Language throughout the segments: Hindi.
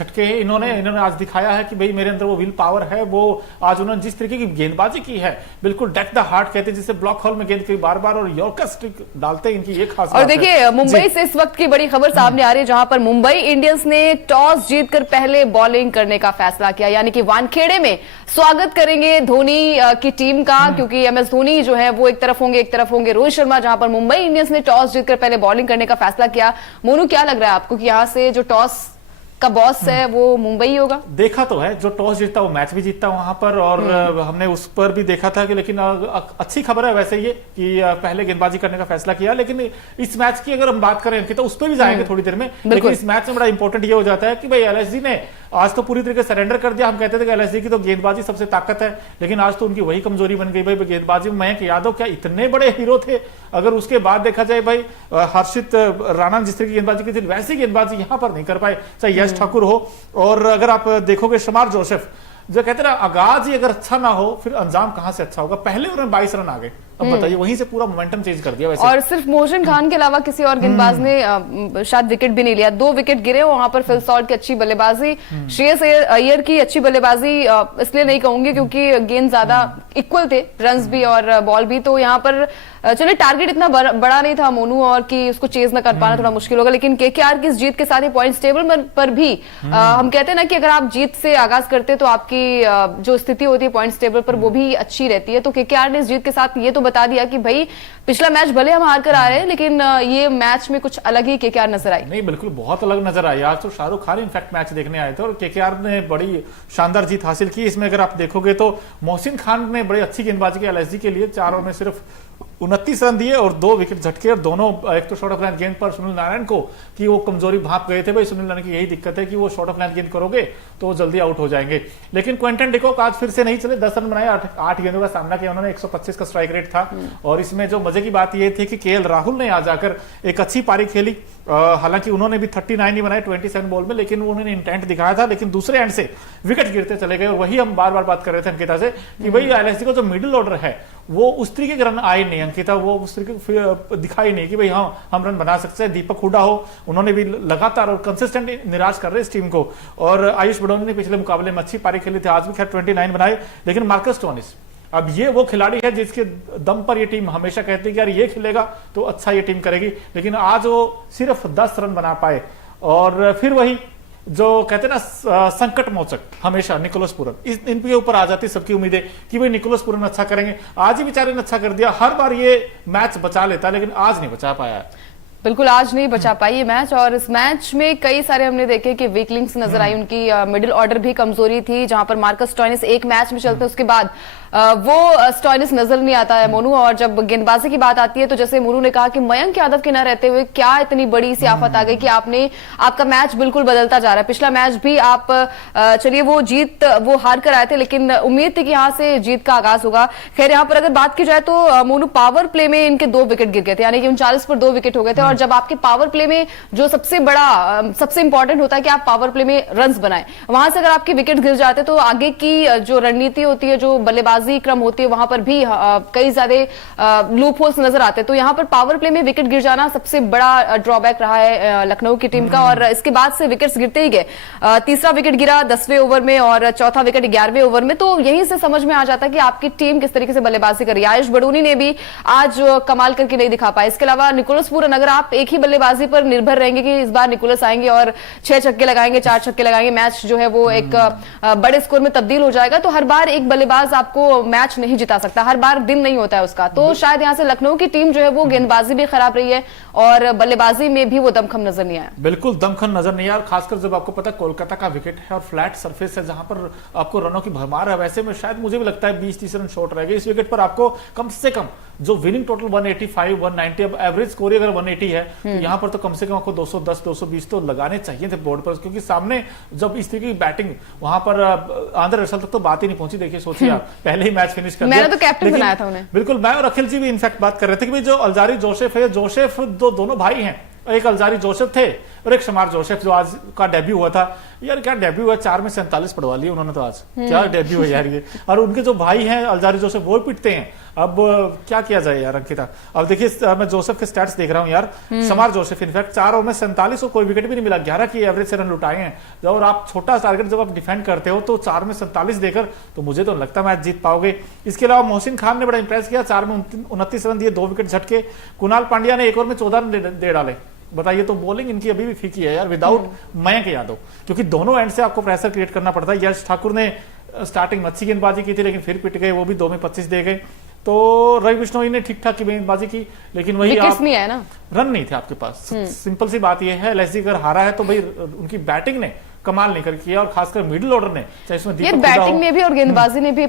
झटके हैं इन्होंने आज दिखाया है कि भाई मेरे अंदर वो विल पावर है। वो आज उन्होंने जिस तरीके की गेंदबाजी की है, बिल्कुल डेक द हार्ट कहते हैं जिसे, ब्लॉक हॉल में गेंद की बार बार और यॉर्कर स्ट्रिक डालते हैं, इनकी ये खास। और देखिए मुंबई से इस वक्त की बड़ी खबर सामने आ रही है, जहां पर मुंबई इंडियंस ने टॉस जीतकर पहले बॉलिंग करने का फैसला किया, यानी कि वानखेड़े में स्वागत करेंगे धोनी की टीम का, क्योंकि MS धोनी जो है वो एक तरफ होंगे रोहित शर्मा, जहां पर मुंबई इंडियंस ने टॉस जीतकर पहले बॉलिंग करने का फैसला किया। मोनू, क्या लग रहा है आपको कि यहां से जो टॉस का बॉस है वो मुंबई होगा? देखा तो है, जो टॉस जीतता वो मैच भी जीतता वहां पर, और हमने उस पर भी देखा था कि, लेकिन अच्छी खबर है वैसे ये कि पहले गेंदबाजी करने का फैसला किया। लेकिन इस मैच की अगर हम बात करें अंकिता, उस पर भी जाएंगे थोड़ी देर में, लेकिन इस मैच में बड़ा इंपॉर्टेंट ये हो जाता है कि भाई LSG ने आज तो पूरी तरीके से सरेंडर कर दिया। हम कहते थे कि LSG की तो गेंदबाजी सबसे ताकत है, लेकिन आज तो उनकी वही कमजोरी बन गई। भाई गेंदबाजी में मयंक यादव क्या इतने बड़े हीरो थे, अगर उसके बाद देखा जाए भाई हर्षित राणा जिस तरह की गेंदबाजी की थी वैसी गेंदबाजी यहां पर नहीं कर पाए, चाहे यश ठाकुर हो। और अगर आप देखोगे शमार जोसेफ, जो कहते हैं ना आगाज ही अगर अच्छा ना हो फिर अंजाम कहां से अच्छा होगा। पहले ओवर में 22 रन आ गए, अब बताइए वहीं से पूरा मोमेंटम चेंज कर दिया वैसे। और सिर्फ मोहसिन खान के अलावा किसी और गेंदबाज ने शायद विकेट भी नहीं लिया, 2 विकेट गिरे। वहां पर फिल सॉल्ट की अच्छी बल्लेबाजी, श्रेयस अय्यर की अच्छी बल्लेबाजी इसलिए नहीं कहूंगी क्योंकि गेंद ज्यादा इक्वल थे, रन्स भी और बॉल भी। तो यहाँ पर चलिए टारगेट इतना बड़ा नहीं था मोनू, और कि उसको चेज न कर पाना थोड़ा मुश्किल होगा। लेकिन KKR की इस जीत के साथ ही पॉइंट्स टेबल पर भी हम कहते हैं ना कि अगर आप जीत से आगाज करते तो आपकी जो स्थिति होती है पॉइंट्स टेबल पर वो भी अच्छी रहती है। तो KKR ने इस जीत के साथ ये तो बता दिया कि भाई पिछला मैच भले हम हार कर आ रहे हैं, लेकिन ये मैच में कुछ अलग ही KKR नजर आई। नहीं, बिल्कुल बहुत अलग नजर आई। आज तो शाहरुख खान इनफैक्ट मैच देखने आए थे और KKR ने बड़ी शानदार जीत हासिल की। इसमें अगर आप देखोगे तो मोहसिन खान ने बड़ी अच्छी गेंदबाजी की LSG के लिए, 4 ओवर में सिर्फ 29 रन दिए और 2 विकेट झटके। और दोनों, एक तो शॉर्ट ऑफ लाइन गेंद पर सुनील नारायण को कि वो कमजोरी भाप गए थे, भाई सुनील नारायण की यही दिक्कत है कि वो शॉर्ट ऑफ लाइन गेंद करोगे तो वो जल्दी आउट हो जाएंगे। लेकिन क्विंटन डिकॉक आज फिर से नहीं चले, 10 रन बनाए, 8 गेंदों का सामना किया उन्होंने, 125 का स्ट्राइक रेट था। और इसमें जो मजे की बात ये थी कि KL राहुल ने आज आकर एक अच्छी पारी खेली। हालांकि उन्होंने भी 39 ही बनाए 27 बॉल में, लेकिन उन्होंने इंटेंट दिखाया था, लेकिन दूसरे एंड से विकेट गिरते चले गए। और वही हम बार बार बात कर रहे थे अंकिता से कि भाई LSG का जो मिडिल ऑर्डर है वो उस तरीके के रन आए नहीं अंकिता, वो उस तरीके दिखाई नहीं कि भाई हाँ हम रन बना सकते हैं। दीपक हुडा हो, उन्होंने भी लगातार और कंसिस्टेंट निराश कर रहे इस टीम को। और आयुष बडोनी ने पिछले मुकाबले में अच्छी पारी खेली थी, आज भी खैर 29 बनाए। लेकिन मार्कस स्टोनिस अब ये वो खिलाड़ी है जिसके दम पर ये टीम हमेशा कहती है कि यार ये खेलेगा तो अच्छा ये टीम करेगी, लेकिन आज वो सिर्फ 10 रन बना पाए। और फिर वही जो कहते हैं ना संकट मोचक हमेशा निकोलस पूरन, इनके ऊपर आ जाती सबकी उम्मीदें कि भाई निकोलस पूरन अच्छा करेंगे। आज ही बेचारे ने अच्छा कर दिया, हर बार ये मैच बचा लेता लेकिन आज नहीं बचा पाया। बिल्कुल आज नहीं बचा पाई ये मैच। और इस मैच में कई सारे हमने देखे कि वीक लिंक्स नजर आई, उनकी मिडिल ऑर्डर भी कमजोरी थी, जहां पर मार्कस स्टोइनिस एक मैच में चलते उसके बाद वो स्टोइनिस नजर नहीं आता है मोनू। और जब गेंदबाजी की बात आती है तो जैसे मोनू ने कहा कि मयंक यादव के न रहते हुए क्या इतनी बड़ी सी आफत आ गई कि आपका मैच बिल्कुल बदलता जा रहा है। पिछला मैच भी आप चलिए वो हार कर आए थे, लेकिन उम्मीद थी कि यहाँ से जीत का आगाज होगा। खैर यहाँ पर अगर बात की जाए तो मोनू पावर प्ले में इनके 2 विकेट गिर गए थे, यानी कि 39 पर 2 विकेट हो गए थे। और जब आपके पावर प्ले में जो सबसे इंपॉर्टेंट होता है कि आप पावर प्ले में रन्स बनाएं, वहां से अगर आपके विकेट गिर जाते तो आगे की जो रणनीति होती है, जो बल्लेबाजी क्रम होती है, वहां पर भी कई ज्यादा लूप होल्स नजर आते हैं। तो यहां पर पावर प्ले में विकेट गिर जाना सबसे बड़ा ड्रॉबैक रहा है लखनऊ की टीम का। और इसके बाद से विकेट्स गिरते ही गए, तीसरा विकेट गिरा 10वें ओवर में और चौथा विकेट 11वें ओवर में। तो यहीं से समझ में आ जाता है कि आपकी टीम किस तरीके से बल्लेबाजी कर रही है। आयुष बडोनी ने भी आज कमाल करके नहीं दिखा पाए। इसके अलावा निकोलस पूरन, अगर आप एक ही बल्लेबाजी पर निर्भर रहेंगे कि इस बार निकोलस आएंगे और 6 छक्के लगाएंगे, 4 छक्के लगाएंगे, मैच जो है वो एक बड़े स्कोर में तब्दील हो जाएगा। तो हर बार एक बल्लेबाज आपको मैच नहीं जिता सकता, हर बार दिन नहीं होता है उसका। तो शायद यहां से लखनऊ की टीम जो है वो गेंदबाजी भी खराब रही है और बल्लेबाजी में भी वो दमखम नजर नहीं आया। बिल्कुल दमखम नजर नहीं आया, खासकर जब आपको पता है कोलकाता का विकेट है और फ्लैट सरफेस है जहां पर आपको रनों की भरमार है। वैसे में शायद मुझे भी लगता है 20-30 रन शॉर्ट रह गए। इस विकेट पर आपको कम से कम जो विनिंग टोटल 185, 190, अब एवरेज स्कोर अगर 180 है तो यहां पर तो कम से कम आपको 210, 220 तो लगाने चाहिए थे बोर्ड पर, क्योंकि सामने जब इस तरीके की बैटिंग वहां पर आंध्र रसल तक तो बात ही नहीं पहुंची। देखिए सोचिए आप, पहले ही मैच फिनिश कर दिया। मैंने तो कैप्टन बनाया था उन्हें। बिल्कुल, मैं और अखिल जी भी इनफैक्ट बात कर रहे थे कि भाई जो अल्जारी जोसेफ है, जोसेफ दोनों भाई हैं, एक अल्जारी जोसेफ थे और एक शमार जोसेफ जो आज का डेब्यू हुआ था। यार क्या डेब्यू है, 4 में 47 पड़वा लिए उन्होंने तो आज। क्या डेब्यू है यार ये। और उनके जो भाई हैं अल्जारी जोसेफ वो पिटते हैं। अब क्या किया जाए यार अंकिता। अब देखिए मैं जोसेफ के स्टैट्स देख रहा हूं यार, शमार जोसेफ इनफैक्ट 4 ओवर में 47 और कोई विकेट भी नहीं मिला, 11 की एवरेज से रन लुटाए हैं। और आप छोटा टारगेट जब आप डिफेंड करते हो तो 4 में 47 देकर तो मुझे तो लगता है मैच जीत पाओगे। इसके अलावा मोहसिन खान ने बड़ा इंप्रेस किया, 4 में 29 रन दिए, 2 विकेट झटके। कुणाल पांड्या ने 1 ओवर में 14 रन दे डाले। बताइए, तो बॉलिंग इनकी अभी भी फीकी है यार, विदाउट मयंक यादव, क्योंकि दोनों एंड से आपको प्रेशर क्रिएट करना पड़ता है। यश ठाकुर ने स्टार्टिंग में अच्छी गेंदबाजी की थी लेकिन फिर पिट गए, वो भी 2 में 25 दे गए। तो रवि बिश्नोई ने ठीक ठाक गेंदबाजी की लेकिन वही आप नहीं है ना, रन नहीं थे आपके पास। सिंपल सी बात यह है, एलएसजी अगर हारा है तो भाई उनकी बैटिंग ने कमाल नहीं कर किया, और खासकर मिडिल ऑर्डर ने, चाहे इसमें ये बैटिंग ने भी और गेंदबाजी ने भी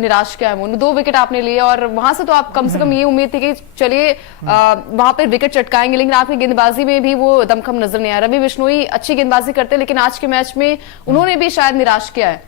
निराश किया है। 2 विकेट आपने लिए और वहां से तो आप कम से कम ये उम्मीद थी कि चलिए वहां पर विकेट चटकाएंगे, लेकिन आपकी गेंदबाजी में भी वो दमखम नजर नहीं आया। रवि बिश्नोई अच्छी गेंदबाजी करते लेकिन आज के मैच में उन्होंने भी शायद निराश किया है।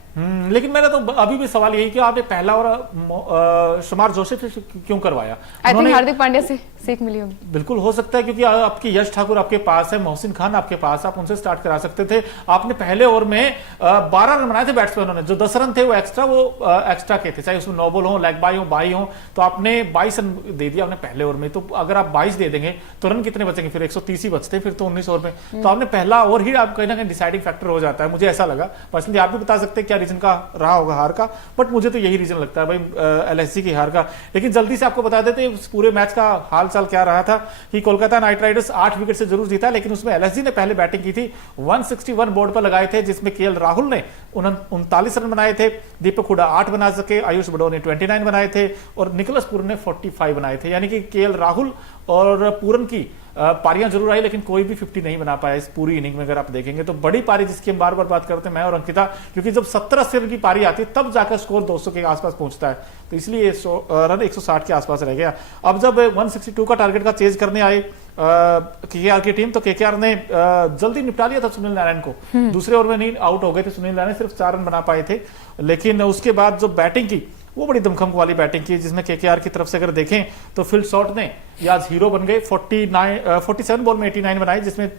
लेकिन मेरा तो अभी भी सवाल यही कि आपने पहला और शमार जोसेफ से क्यों करवाया? आई थिंक हार्दिक पांड्या से सीख मिली होगी। बिल्कुल हो सकता है, क्योंकि आपकी यश ठाकुर आपके पास है, मोहसिन खान आपके पास, आप उनसे स्टार्ट करा सकते थे। आपने पहले ओवर में 12 रन बनाए थे बैट्समैनों ने, जो 10 रन थे वो एक्स्ट्रा के थे, चाहे उसमें नो बॉल हो, लेग बाई हो, बाई हो, तो आपने 22 रन दे दिया आपने पहले ओवर में। तो अगर आप 22 दे देंगे तो रन कितने बचेंगे? फिर 130 ही बचते, फिर तो 19 ओवर में। तो आपने पहला ओवर ही आप कहीं ना कहीं डिसाइडिंग फैक्टर हो जाता है, मुझे ऐसा लगा पर्सनली। आप भी बता सकते हैं क्या रीजन का रहा होगा हार का, बट मुझे तो यही रीजन लगता है भाई एलएसजी की हार का। लेकिन जल्दी से आपको बता देते हैं पूरे मैच का हाल चाल क्या रहा था कि कोलकाता नाइट राइडर्स 8 विकेट से जरूर जीता, लेकिन उसमें एलएसजी ने पहले बैटिंग की थी, 161 बोर्ड पर लगाए थे, जिसमें केएल राहुल ने 39 रन बनाए थे, दीपक हुडा 8 बना सके, आयुष बडोर ने 29 बनाए थे और निकोलस पूरन ने 45 बनाए थे। यानी कि केएल राहुल और पूरन की पारियां जरूर आई लेकिन कोई भी 50 नहीं बना पाया इस पूरी इनिंग में। अगर आप देखेंगे तो बड़ी पारी जिसकी हम बार बार बात करते हैं मैं और अंकिता, क्योंकि जब 70-80 रन की पारी आती है तब जाकर स्कोर 200 के आसपास पहुंचता है, तो इसलिए रन 160 के आसपास रह गया। अब जब 162 का टारगेट का चेज करने आए केकेआर की टीम, तो केकेआर ने जल्दी निपटा लिया था सुनील नारायण को। दूसरे ओवर में नहीं आउट हो गए थे सुनील नारायण, सिर्फ 4 रन बना पाए थे। लेकिन उसके बाद जो बैटिंग की वो बड़ी दमखम वाली बैटिंग की, जिसमें केकेआर की तरफ से अगर देखें तो फिल शॉट ने ये आज हीरो बन गए। 47 बॉल में 89 बनाए, जिसमें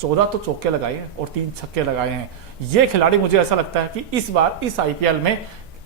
14 तो चौके लगाए हैं और 3 छक्के लगाए हैं। ये खिलाड़ी मुझे ऐसा लगता है कि इस बार इस आईपीएल में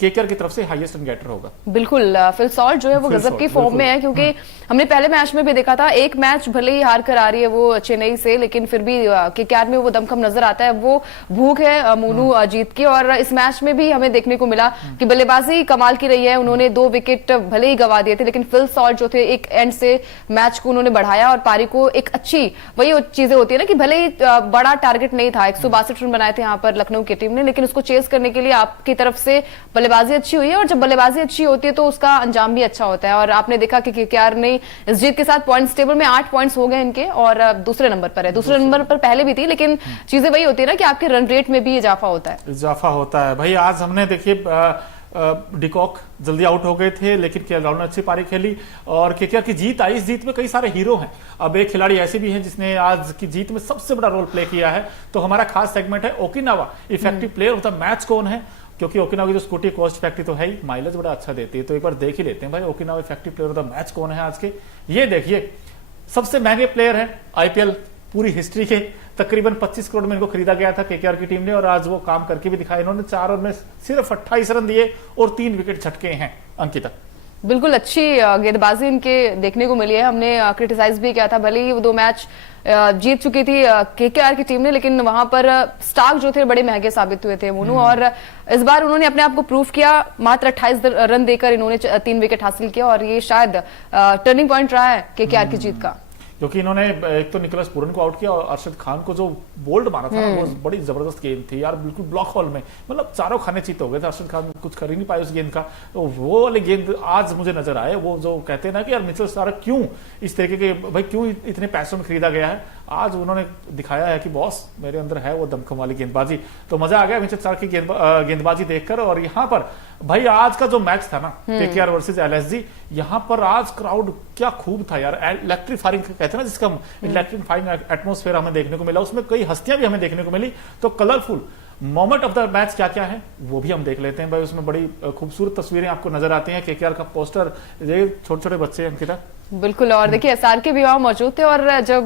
केकेआर की तरफ से हाईएस्ट रन गेटर होगा। बिल्कुल, फिल सॉल्ट जो है वो गजब की फॉर्म में है, क्योंकि हमने पहले मैच में भी देखा था, एक मैच भले ही हार कर आ रही है वो चेन्नई से, लेकिन फिर भी केकेआर में वो दमखम नजर आता है, वो भूख है मोनू जीत की। और इस मैच में भी हमें देखने को मिला कि बल्लेबाजी कमाल की रही है। उन्होंने 2 विकेट भले ही गवा दिए थे, लेकिन फिल सॉल्ट जो थे एक एंड से मैच को उन्होंने बढ़ाया और पारी को एक अच्छी, वही चीजें होती है ना कि भले ही बड़ा टारगेट नहीं था, 162 रन बनाए थे यहाँ पर लखनऊ की टीम ने, लेकिन उसको चेस करने के लिए आपकी तरफ से बल्लेबाजी अच्छी हुई है, और जब बल्लेबाजी अच्छी होती है तो उसका अंजाम भी अच्छा होता है। और आपने देखा कि केकेआर ने इस जीत के साथ पॉइंट्स टेबल में 8 पॉइंट्स हो गए इनके, और दूसरे नंबर पर है। दूसरे नंबर पर पहले भी थी, लेकिन चीजें वही होती है ना कि आपके रन रेट में भी इजाफा होता है भाई। आज हमने देखिए डिकॉक जल्दी आउट हो गए थे, लेकिन केएल राहुल ने अच्छी पारी खेली और केकेआर की जीत आई। इस जीत में कई सारे हीरो हैं। अब एक खिलाड़ी ऐसे भी हैं जिसने आज की जीत में सबसे बड़ा रोल प्ले किया है, तो हमारा खास सेगमेंट है Okinawa effective player of the match कौन है, क्योंकि ओकिनावा की जो स्कूटी कॉस्ट फैक्ट्री तो है ही, माइलेज बड़ा अच्छा देती है, तो एक बार देख ही लेते हैं भाई Okinawa effective player of the match कौन है आज के। ये देखिए, सबसे महंगे प्लेयर है आईपीएल पूरी हिस्ट्री के, तकरीबन 25 करोड़ में इनको खरीदा गया था केकेआर की टीम ने, और आज वो काम करके भी दिखाया। इन्होंने 4 ओवर में सिर्फ 28 रन दिए और 3 विकेट झटके हैं। अंकिता, बिल्कुल अच्छी गेंदबाजी इनके देखने को मिली है। हमने क्रिटिसाइज भी किया था, भले ही वो 2 मैच जीत चुकी थी केकेआर की टीम ने, लेकिन वहां पर स्टार्क जो थे बड़े महंगे साबित हुए थे मोनू, और इस बार उन्होंने अपने आप को प्रूव किया। मात्र 28 रन देकर इन्होंने 3 विकेट हासिल किया, और ये शायद टर्निंग पॉइंट रहा है केकेआर की जीत का, क्योंकि इन्होंने एक तो निकोलस पूरन को आउट किया और अरशद खान को जो बोल्ड मारा था वो बड़ी जबरदस्त गेंद थी यार, बिल्कुल ब्लॉक हॉल में, मतलब चारों खाने चित हो गए थे। अरशद खान कुछ कर ही नहीं पाए उस गेंद का, तो वो वाली गेंद आज मुझे नजर आए। वो जो कहते हैं ना कि यार मिचेल स्टार्क क्यों इस तरीके के, भाई क्यों इतने पैसों में खरीदा गया है, आज उन्होंने दिखाया है कि बॉस मेरे अंदर है वो दमखम वाली गेंदबाजी। तो मजा आ गया मिचेल स्टार्क की गेंदबाजी देखकर। और यहाँ पर भाई आज का जो मैच था ना केकेआर वर्सेस एलएसजी, यहाँ पर आज क्राउड क्या खूब था यार, इलेक्ट्रीफाइंग कहते हैं ना जिसका, इलेक्ट्रीफाइंग एटमॉस्फेयर हमें देखने को मिला, उसमें कई हस्तियां भी हमें देखने को मिली। तो colourful moment of the match क्या क्या है वो भी हम देख लेते हैं भाई। उसमें बड़ी खूबसूरत तस्वीरें आपको नजर आती हैं, केकेआर का पोस्टर, छोटे छोटे बच्चे अंकिता। बिल्कुल, और देखिए एसआर के भी वहां मौजूद थे, और जब